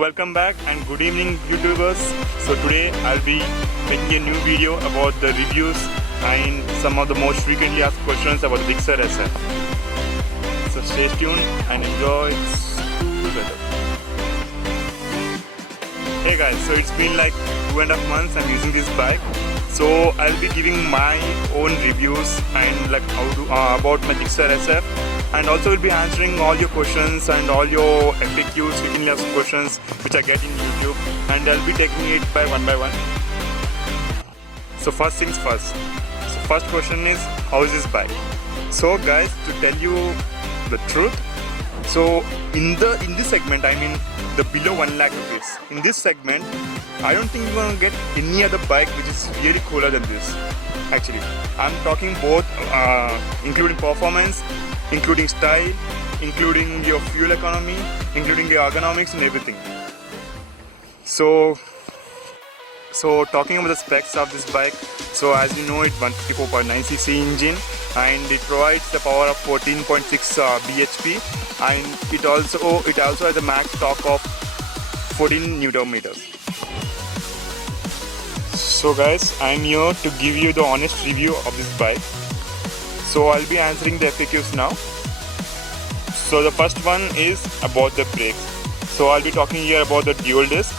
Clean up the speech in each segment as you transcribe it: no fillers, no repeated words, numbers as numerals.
welcome back and good evening YouTubers. So today I'll be making a new video about the reviews and some of the most frequently asked questions about the GIXXER SF. So stay tuned and enjoy this cool weather. Hey guys, so it's been like 2.5 months I'm using this bike. So I'll be giving my own reviews and like about my GIXXER SF, and also will be answering all your questions and all your FAQs, frequently asked questions which I get in YouTube, and I'll be taking it by one. So first things first. So first question is, how is this bike? So guys, to tell you the truth, so in this segment, I mean the below 1 lakh rupees, in this segment I don't think you're gonna get any other bike which is really cooler than this. Actually, I'm talking both including performance, including style, including your fuel economy, including the ergonomics and everything. So talking about the specs of this bike, so as you know, it's 154.9cc engine and it provides the power of 14.6 bhp, and it also has a max torque of 14 Newton meters. So guys, I'm here to give you the honest review of this bike. So I'll be answering the FAQs now. So the first one is about the brakes. So I'll be talking here about the dual disc,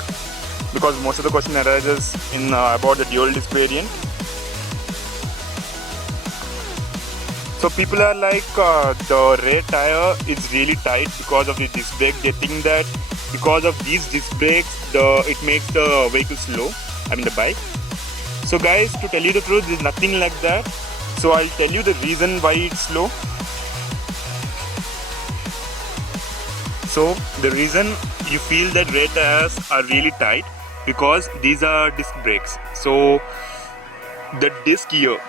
because most of the question arises in about the dual disc variant. So people are like, the rear tire is really tight because of the disc brake. They think that because of these disc brakes, it makes the vehicle slow, I mean the bike. So guys, to tell you the truth, there's nothing like that. So I'll tell you the reason why it's slow. So the reason you feel that rear tires are really tight, because these are disc brakes. So the disc here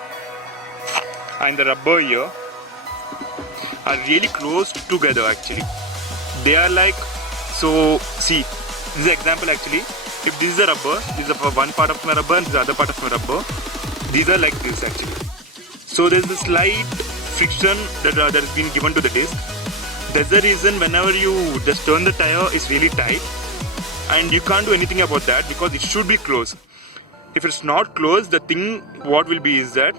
and the rubber here are really close together actually. They are like, so see, this is an example actually. If this is a rubber, this is one part of my rubber and this is the other part of my rubber. These are like this actually. So there is a slight friction that has been given to the disc. That's the reason whenever you just turn the tire, it's really tight, and you can't do anything about that because it should be close. If it's not close, the thing what will be is that,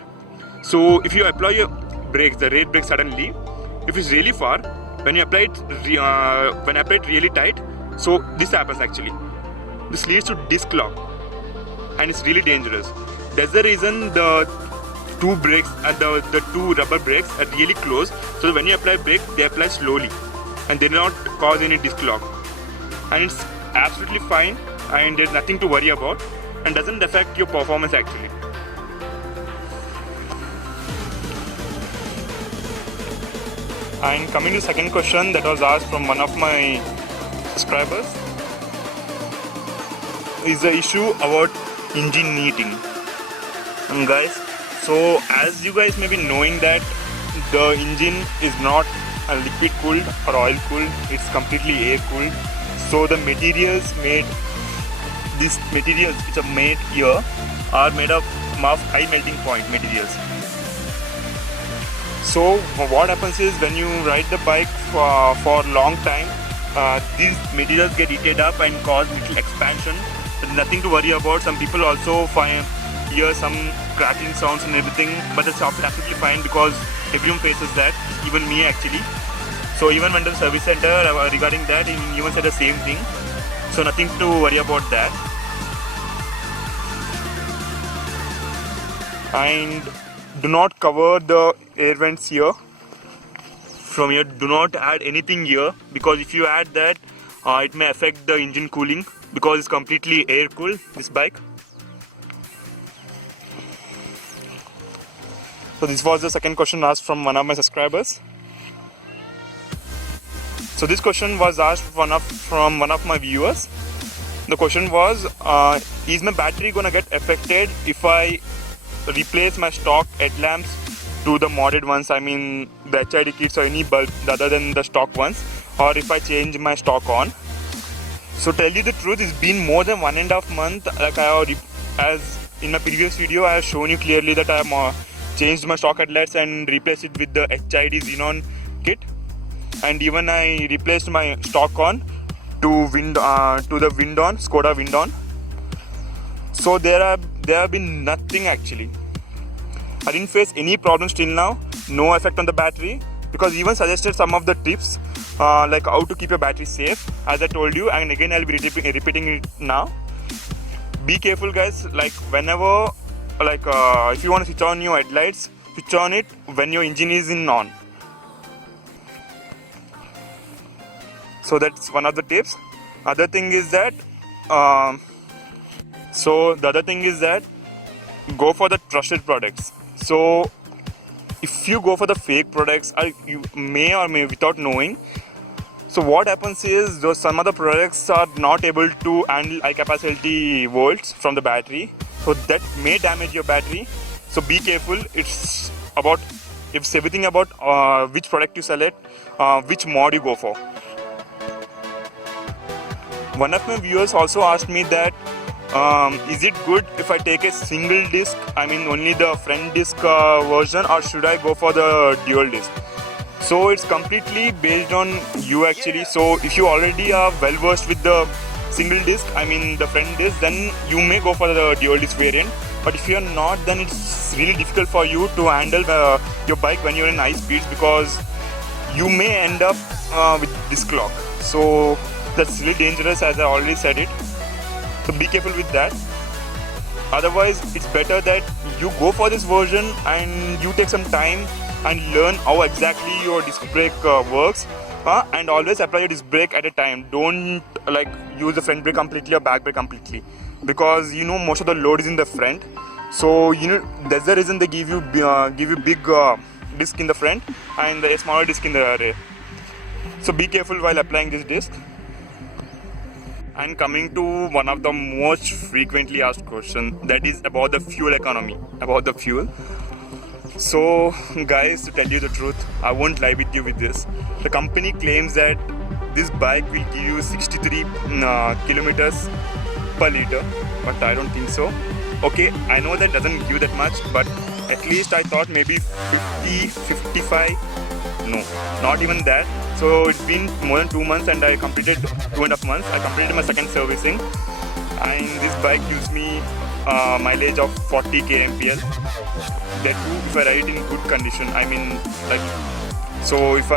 so if you apply your brakes, the rear brake suddenly, if it's really far, when you apply it really tight, so this happens actually. This leads to disc lock and it's really dangerous. That's the reason the two brakes and the two rubber brakes are really close, so when you apply brake, they apply slowly and they do not cause any disc lock, and it's absolutely fine and there's nothing to worry about and doesn't affect your performance actually. And coming to the second question that was asked from one of my subscribers, is the issue about engine heating. And guys, so as you guys may be knowing that the engine is not a liquid cooled or oil cooled, it's completely air cooled. So the materials which are made here are made of high melting point materials. So what happens is, when you ride the bike for a long time, these materials get heated up and cause little expansion. There's nothing to worry about. Some people also hear some cracking sounds and everything, but it's absolutely fine because everyone faces that, even me actually. So even went to the service center regarding that, even said the same thing. So nothing to worry about that. And do not cover the air vents here. From here, do not add anything here, because if you add that, it may affect the engine cooling, because it's completely air cooled, this bike. So this was the second question asked from one of my subscribers. So this question was asked from one of my viewers. The question was, is my battery gonna get affected if I replace my stock headlamps to the modded ones, I mean the HID kits or any bulb other than the stock ones, or if I change my stock on? So tell you the truth, it's been more than 1.5 months. Like as in my previous video, I have shown you clearly that I have changed my stock headlights and replaced it with the HID Xenon kit, and even I replaced my stock on to the Windon, Skoda Windon. So there have been nothing actually. I didn't face any problems till now. No effect on the battery, because even suggested some of the tips like how to keep your battery safe, as I told you, and again I'll be repeating it now. Be careful guys, like whenever, if you want to switch on your headlights, switch on it when your engine is on. So that's one of the tips. Other thing is that go for the trusted products. So if you go for the fake products, you may or may without knowing, so what happens is some of the products are not able to handle high capacity volts from the battery, so that may damage your battery. So be careful. It's everything about which product you select, which mod you go for. One of my viewers also asked me that is it good if I take a single disc, I mean only the front disc version, or should I go for the dual disc? So it's completely based on you actually. So if you already are well versed with the single disc, I mean the front disc, then you may go for the dual disc variant. But if you are not, then it's really difficult for you to handle your bike when you're in high speeds, because you may end up with disc lock. So that's really dangerous, as I already said it. So be careful with that. Otherwise, it's better that you go for this version and you take some time and learn how exactly your disc brake works, and always apply your disc brake at a time. Don't use the front brake completely or back brake completely, because most of the load is in the front. So that's the reason they give you big disc in the front and a smaller disc in the rear. So be careful while applying this disc. And coming to one of the most frequently asked questions, that is about the fuel economy, about the fuel. So guys, to tell you the truth, I won't lie with you with this. The company claims that this bike will give you 63 kilometers per liter, but I don't think so. Okay, I know that doesn't give that much, but at least I thought maybe 50, 55, no, not even that. So it's been more than 2 months and I completed 2.5 months. I completed my second servicing, and this bike gives me mileage of 40 kmpl. That too if I ride it in good condition. I mean, so if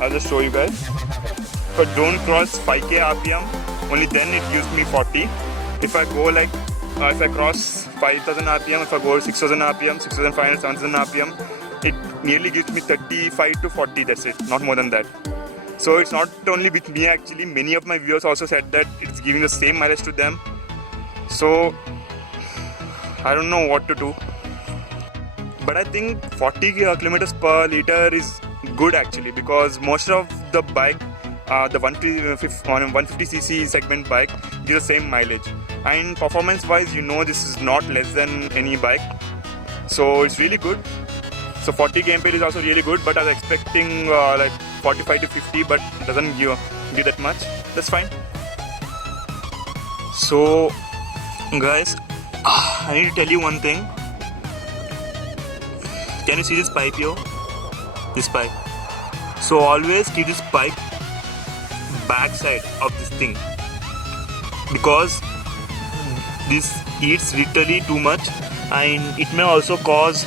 I'll just show you guys. If I don't cross 5k rpm, only then it gives me 40. If I go if I cross 5000 rpm, if I go 6000 rpm, 6500, 7000 rpm, it nearly gives me 35 to 40, that's it, not more than that. So it's not only with me actually, many of my viewers also said that it's giving the same mileage to them. So I don't know what to do, but I think 40 kilometers per liter is good actually, because most of the bike, the 150cc segment bike, gives the same mileage, and performance wise this is not less than any bike, so it's really good. So 40 kmpl is also really good, but I was expecting 45 to 50, but it doesn't give that much. That's fine. So guys, I need to tell you one thing. Can you see this pipe here? This pipe. So always keep this pipe backside of this thing, because this heats literally too much, and it may also cause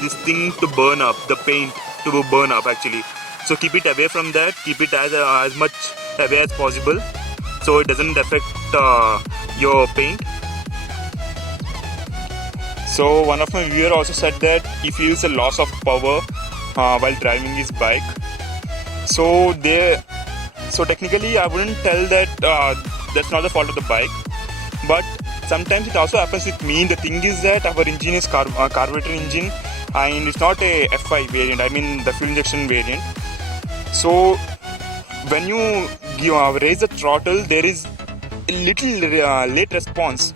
this thing to burn up, the paint to burn up actually. So keep it away from that, keep it as much away as possible, so it doesn't affect your paint. So one of my viewers also said that he feels a loss of power while driving his bike. So technically I wouldn't tell that that's not the fault of the bike, but sometimes it also happens with me. The thing is that our engine is carburetor engine, and it's not a FI variant, I mean the fuel injection variant. So when you raise the throttle, there is a little late response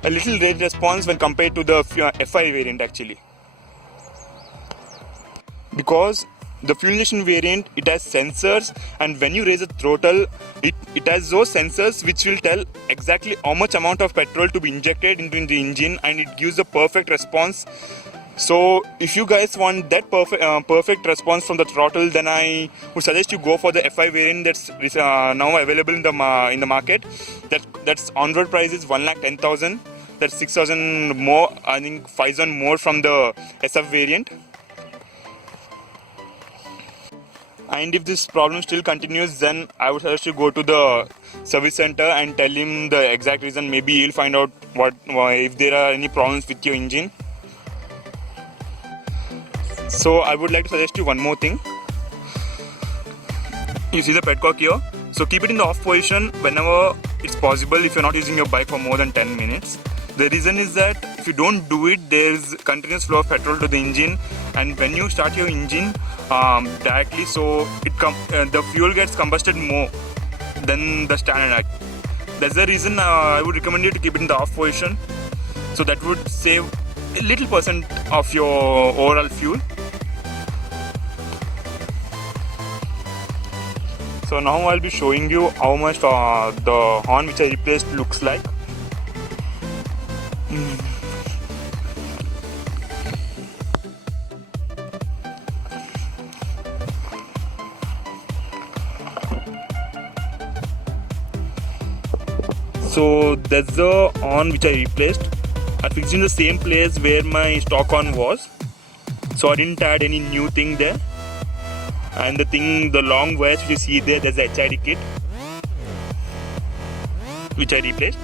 when compared to the FI variant actually, because the fuel injection variant, it has sensors, and when you raise the throttle, it has those sensors which will tell exactly how much amount of petrol to be injected into the engine, and it gives the perfect response So if you guys want that perfect response from the throttle, then I would suggest you go for the FI variant that's now available in the market. That's on-road price is 1,10,000. That's 6,000 more. I think 5,000 more from the SF variant. And if this problem still continues, then I would suggest you go to the service center and tell him the exact reason. Maybe he'll find out if there are any problems with your engine. So I would like to suggest you one more thing. You see the petcock here? So keep it in the off position whenever it's possible if you're not using your bike for more than 10 minutes. The reason is that if you don't do it, there's continuous flow of petrol to the engine, and when you start your engine directly, so the fuel gets combusted more than the standard. That's the reason I would recommend you to keep it in the off position. So that would save a little percent of your overall fuel. So now I'll be showing you how much the horn which I replaced looks like. So that's the horn which I replaced. I fixed in the same place where my stock horn was. So I didn't add any new thing there. And the long wires which you see there, there's the HID kit which I replaced.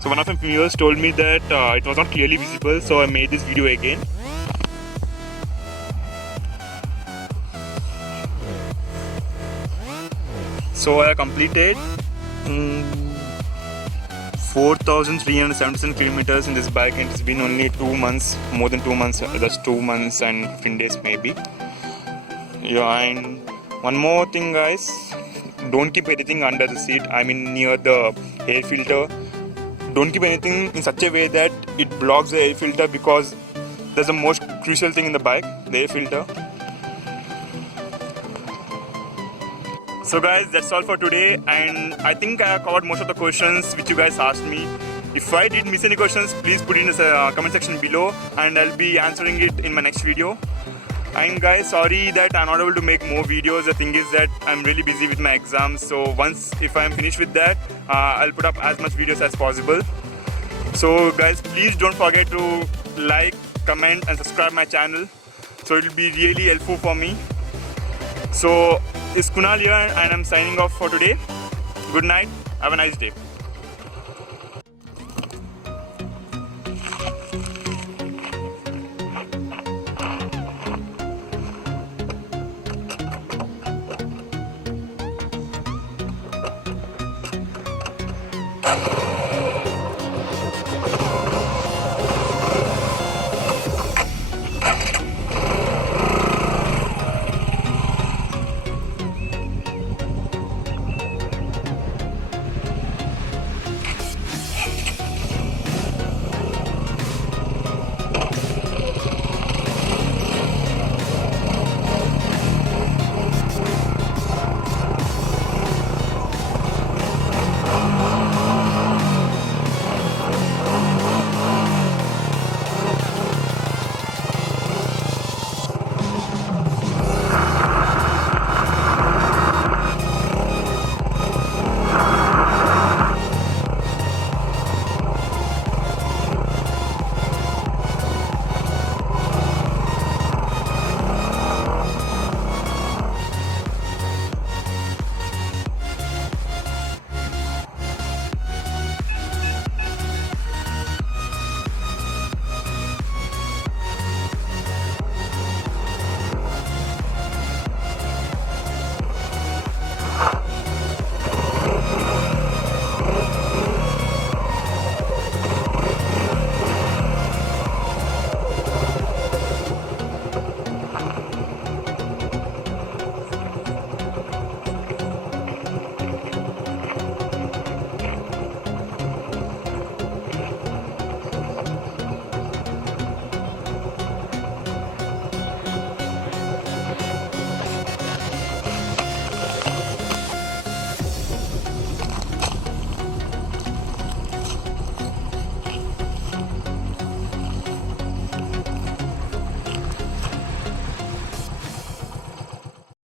So one of my viewers told me that it was not clearly visible, so I made this video again. So I completed 4,377 kilometers in this bike, and it's been only 2 months, more than 2 months, just 2 months and 15 days maybe. Yeah, and one more thing guys, don't keep anything under the seat, I mean near the air filter. Don't keep anything in such a way that it blocks the air filter, because that's the most crucial thing in the bike, the air filter. So guys, that's all for today, and I think I covered most of the questions which you guys asked me. If I did miss any questions, please put it in the comment section below, and I'll be answering it in my next video. And guys, sorry that I'm not able to make more videos. The thing is that I'm really busy with my exams, so if I'm finished with that, I'll put up as much videos as possible. So guys, please don't forget to like, comment and subscribe my channel, so it will be really helpful for me. So it's Kunal here, and I'm signing off for today. Good night, have a nice day.